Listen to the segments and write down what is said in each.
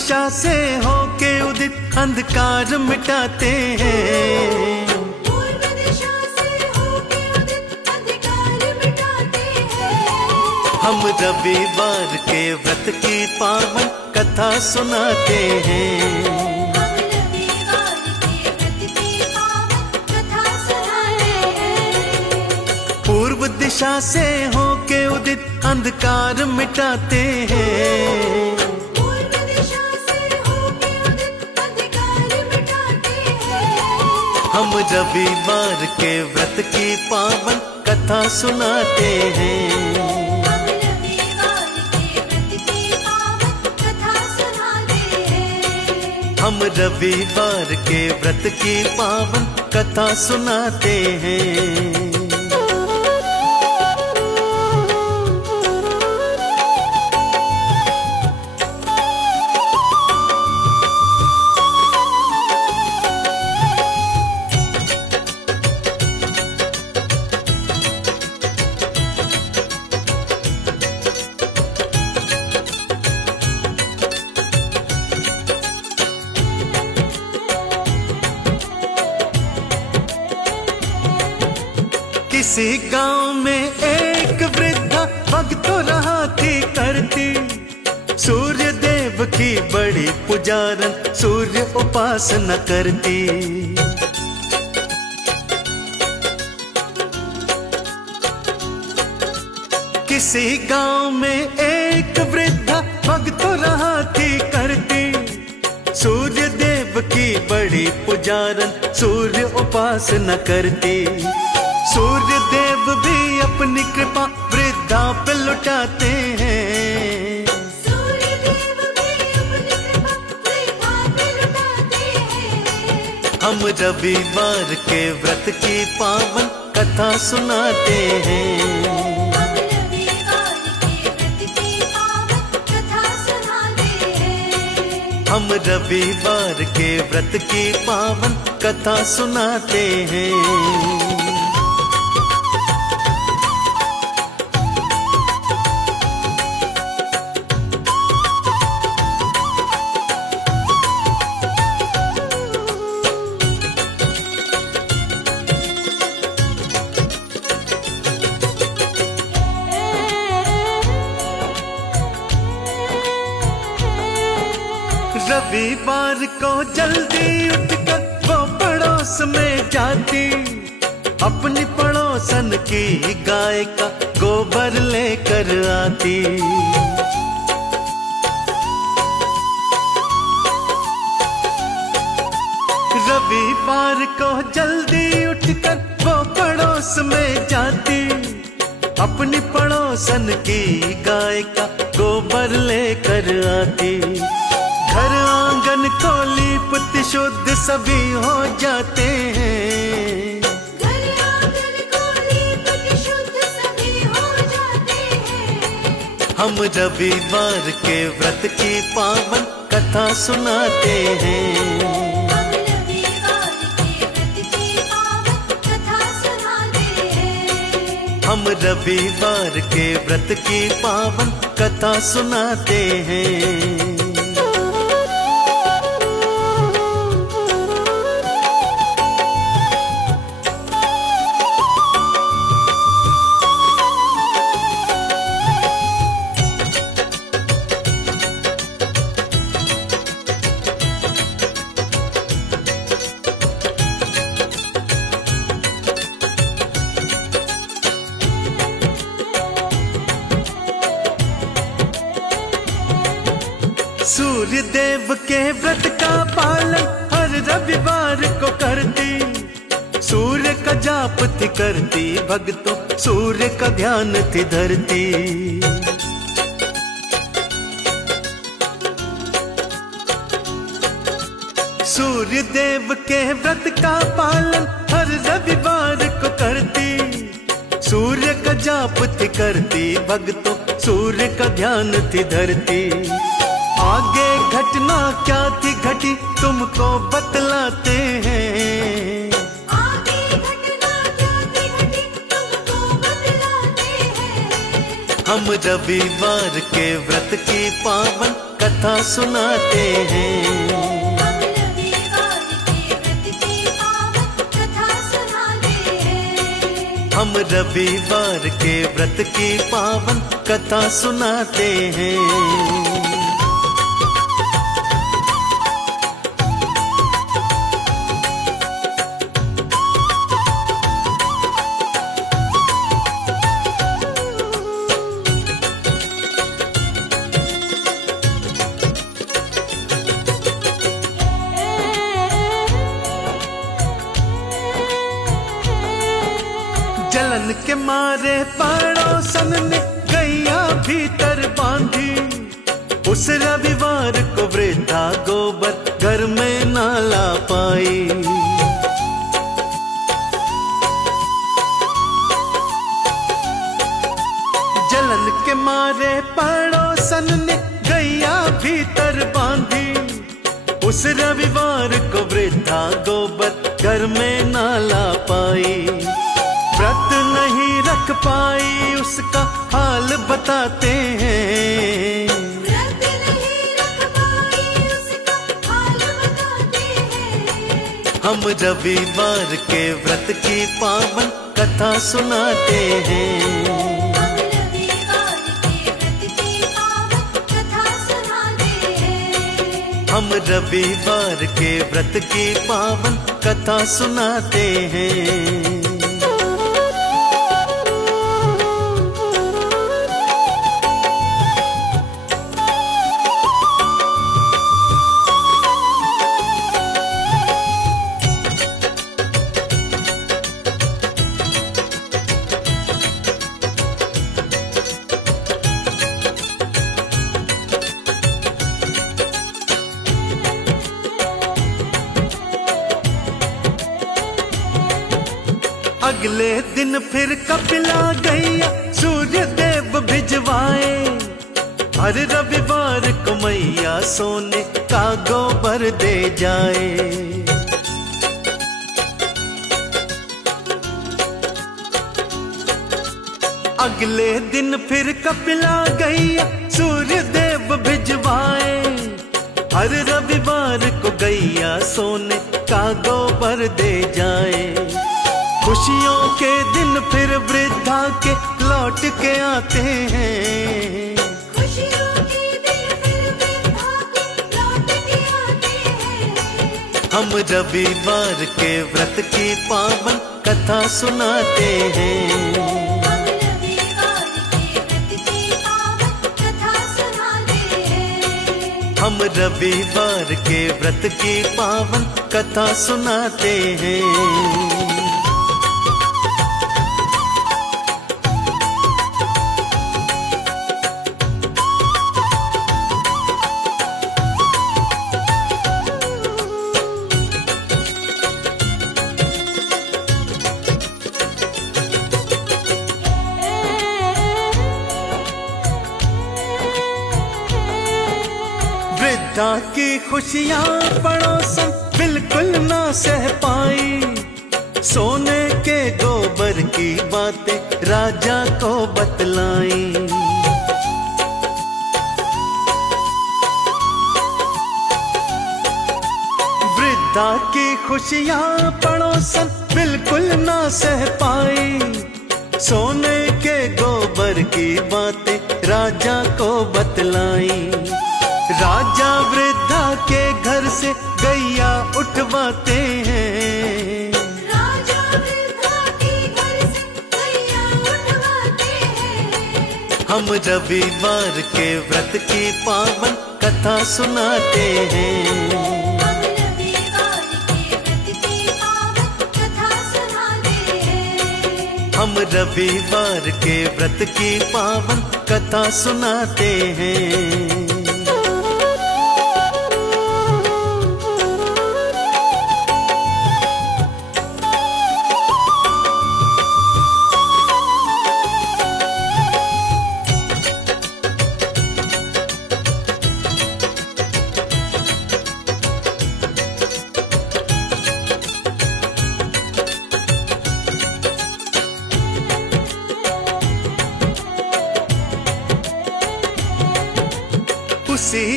दिशा से होके उदित अंधकार मिटाते हैं। पूर्व दिशा से होके उदित अंधकार मिटाते हैं। हम रविवार के व्रत की पावन कथा सुनाते हैं। हम रविवार के व्रत की पावन कथा सुनाते हैं। पूर्व दिशा से होके उदित अंधकार मिटाते हैं। पूर्व दिशा से होके उदित अंधकार मिटाते हैं। हम रविवार के व्रत की पावन कथा सुनाते हैं। हम रविवार के व्रत की पावन कथा सुनाते हैं। हम रविवार के व्रत की पावन कथा सुनाते हैं। किसी गांव में एक वृद्धा भक्तों रहा थी करती, सूर्य देव की बड़ी पुजारन सूर्य उपासना करती। किसी गांव में एक वृद्धा भक्तों रहा थी करती, सूर्य देव की बड़ी पुजारन सूर्य उपासना करती। सूर्य देव भी अपनी कृपा वृद्धा पे लुटाते हैं। सूर्य देव भी अपनी कृपा वृद्धा पे लुटाते हैं। हम रविवार के व्रत की पावन कथा सुनाते हैं। हम रविवार के व्रत की पावन कथा सुनाते हैं। हम रविवार के व्रत की पावन कथा सुनाते हैं। रविवार को जल्दी उठकर वो पड़ोस में जाती, अपनी पड़ोसन की गाय का गोबर लेकर आती। रविवार को जल्दी उठकर वो पड़ोस में जाती, अपनी पड़ोसन की गाय का गोबर लेकर आती। घर आंगन को लीपति शुद्ध सभी हो जाते हैं। घर आंगन को लीपति शुद्ध सभी हो जाते हैं। हम रविवार के व्रत की पावन कथा सुनाते हैं। हम रविवार के व्रत की पावन कथा सुनाते हैं। हम रविवार के व्रत की पावन कथा सुनाते हैं। सूर्य देव के व्रत का पालन हर रविवार को करती, सूर्य का जाप थी करती भक्तों, सूर्य का ध्यान थी धरती। सूर्य देव के व्रत का पालन हर रविवार को करती, सूर्य का जाप थी करती भक्तों, सूर्य का ध्यान थी धरती। आगे घटना क्या थी घटी तुमको बतलाते हैं। आगे घटना क्या थी घटी तुमको बतलाते हैं। हम रविवार के व्रत की पावन कथा कथा सुनाते हैं। हम रविवार के व्रत की पावन कथा सुनाते हैं। हम रविवार के व्रत की पावन कथा सुनाते हैं। जलन के मारे पड़ोसन ने गैया भीतर बांधी, उस रविवार को वृद्धा गोबर घर में ना ला पाई। जलन के मारे पड़ोसन ने गैया भीतर बांधी, उस रविवार को वृद्धा गोबर घर में ना ला पाई। व्रत नहीं रख पाई उसका हाल बताते हैं। व्रत नहीं रख पाई उसका हाल बताते हैं। हम रविवार के व्रत की पावन कथा सुनाते हैं। हम रविवार के व्रत की पावन कथा सुनाते हैं। हम रविवार के व्रत की पावन कथा सुनाते हैं। अगले दिन फिर कपिला गैया सूर्य देव भिजवाए, हर रविवार को मैया सोने का गोबर दे जाए। अगले दिन फिर कपिला गैया सूर्य देव भिजवाए, हर रविवार को गैया सोने का गोबर दे जाए। खुशियों के दिन फिर वृद्धा के लौट के आते हैं। खुशियों के दिन फिर वृद्धा के लौट के आते हैं। हम रविवार के व्रत की पावन कथा सुनाते हैं। हम रविवार के व्रत की पावन कथा सुनाते हैं। हम रविवार के व्रत की पावन कथा सुनाते हैं। वृद्धा की खुशियां पड़ोसन बिल्कुल ना सह पाई, सोने के गोबर की बातें राजा को बतलाई। वृद्धा की खुशियां पड़ोसन बिल्कुल ना सह पाई, सोने के गोबर की बातें राजा को बतलाई। राजा वृद्धा के घर से गैया उठवाते हैं। राजा वृद्धा के घर से गैया उठवाते हैं। हम रविवार के व्रत की पावन कथा सुनाते हैं। हम रविवार के व्रत की पावन कथा सुनाते हैं। हम रविवार के व्रत की पावन कथा सुनाते हैं।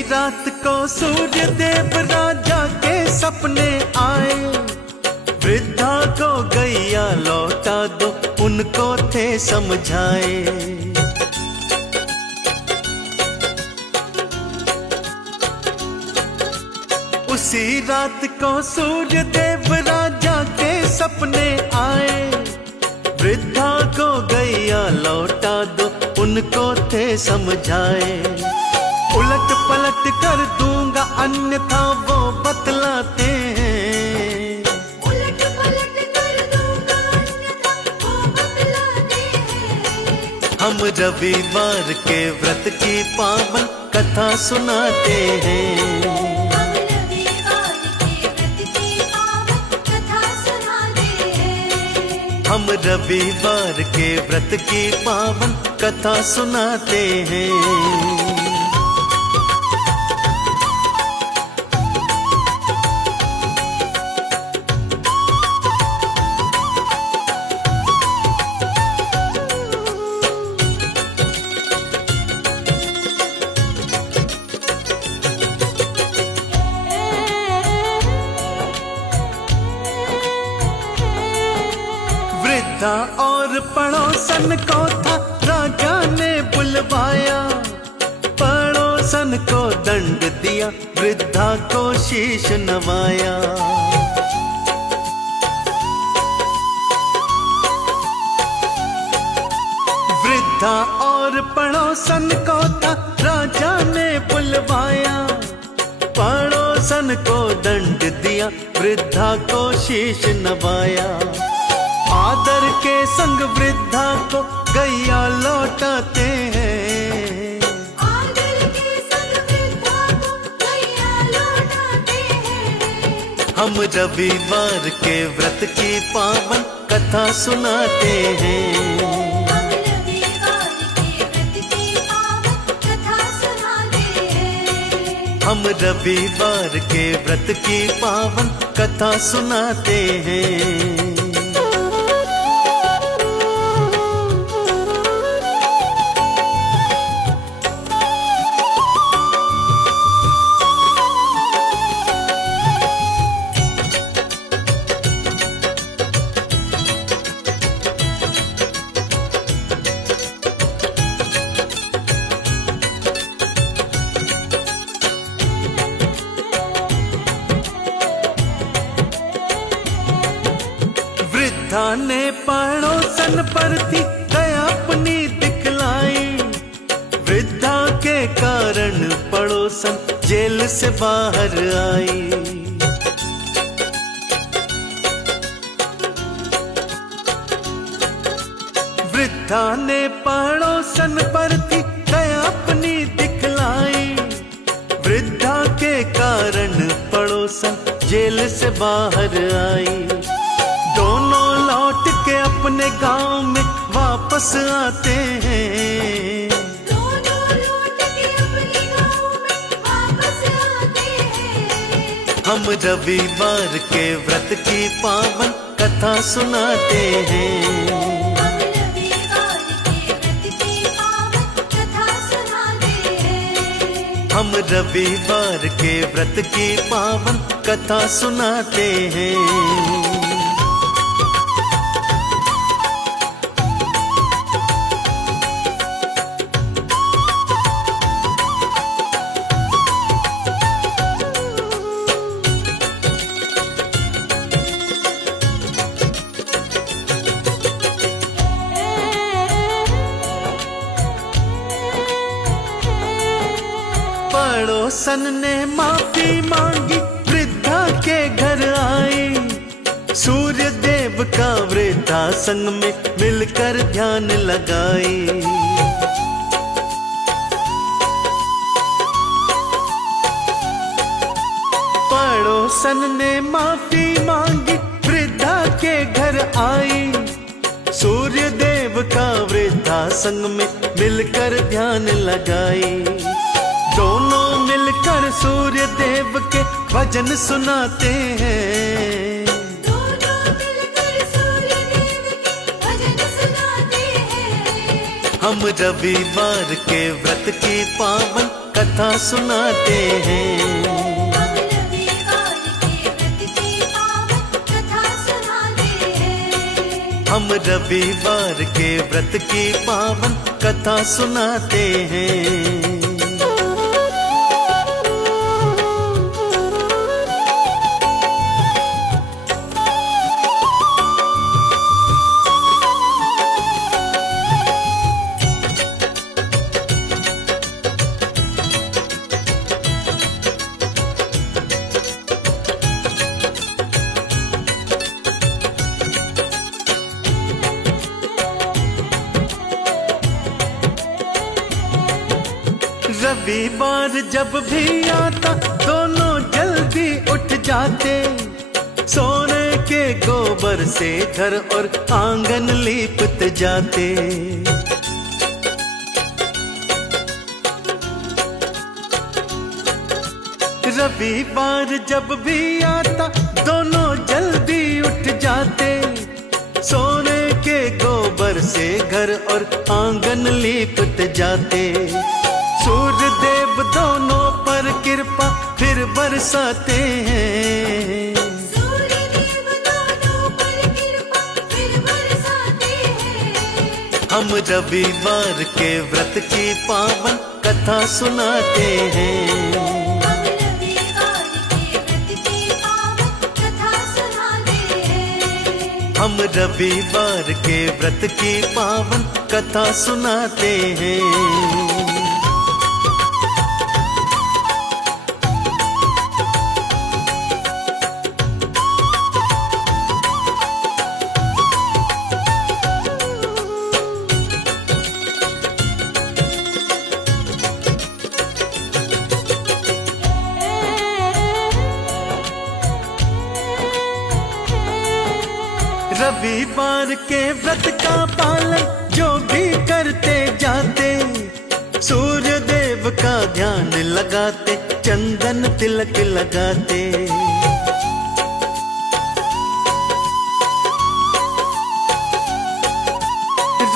रात को सूर्य देव राजा के सपने आए, वृद्धा को गैया लौटा दो उनको थे समझाए। उसी रात को सूर्य देव राजा के सपने आए, वृद्धा को गैया लौटा दो उनको थे समझाए। उलट पलट कर दूंगा अन्यथा वो बतलाते हैं, उलट पलट कर दूंगा अन्यथा वो बतलाते हैं। हम रविवार के व्रत की पावन कथा सुनाते हैं। हम रविवार के व्रत की पावन कथा सुनाते हैं। हम रविवार के व्रत की पावन कथा सुनाते हैं। वृद्धा और पड़ोसन को था राजा ने बुलवाया, पड़ोसन को दंड दिया वृद्धा को शीश नवाया। वृद्धा और पड़ोसन को था राजा ने बुलवाया, पड़ोसन को दंड दिया वृद्धा को शीश नवाया। आदर के संग वृद्धा को गैया लौटाते हैं, आदर के संग वृद्धा को गैया लौटाते हैं। हम रविवार के व्रत की पावन कथा सुनाते हैं। हम रविवार के व्रत की पावन कथा सुनाते हैं। हम रविवार के व्रत की पावन कथा सुनाते हैं। वृद्धा ने पड़ोसन पर थी दया अपनी दिखलाई, वृद्धा के कारण पड़ोसन जेल से बाहर आई। वृद्धा ने पड़ोसन पर थी दया अपनी दिखलाई, वृद्धा के कारण पड़ोसन जेल से बाहर आई। दोनों लौट के अपने गांव में वापस आते हैं, दोनों लौट के अपने गांव में वापस आते हैं। हम रविवार के व्रत की पावन कथा सुनाते हैं। हम रविवार के व्रत की पावन कथा सुनाते हैं। हम रविवार के व्रत की पावन कथा सुनाते हैं। पड़ोसन ने माफी मांगी वृद्धा के घर आई, सूर्य देव का वृद्धा संग में मिलकर ध्यान लगाई। पड़ोसन ने माफी मांगी वृद्धा के घर आई, सूर्य देव का वृद्धा संग में मिलकर ध्यान लगाई। दोनों मिलकर सूर्य देव के भजन सुनाते हैं, दोनों मिलकर सूर्य देव के भजन सुनाते हैं। हम रविवार के व्रत की पावन कथा सुनाते हैं। हम रविवार के व्रत की पावन कथा सुनाते हैं। हम रविवार के व्रत की पावन कथा सुनाते हैं। रविवार जब भी आता दोनों जल्दी उठ जाते, सोने के गोबर से घर और आंगन लीपते जाते। रविवार जब भी आता दोनों जल्दी उठ जाते, सोने के गोबर से घर और आंगन लीपते जाते। सूर्य देव दोनों पर कृपा फिर बरसाते हैं। सूर्य देव दोनों पर कृपा फिर बरसाते हैं। हम रविवार के व्रत की पावन कथा सुनाते हैं। हम रविवार के व्रत की पावन कथा सुनाते हैं। हम रविवार के व्रत की पावन कथा सुनाते हैं। रविवार के व्रत का पालन जो भी करते जाते, सूर्य देव का ध्यान लगाते, चंदन तिलक लगाते।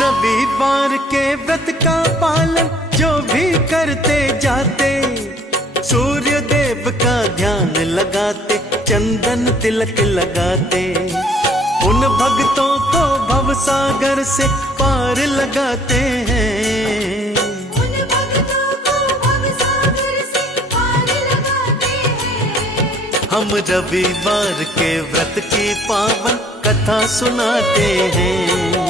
रविवार के व्रत का पालन जो भी करते जाते, सूर्य देव का ध्यान लगाते, चंदन तिलक लगाते। उन भक्तों को भवसागर से पार लगाते हैं। उन भक्तों को भवसागर से पार लगाते हैं। हम रविवार के व्रत की पावन कथा सुनाते हैं।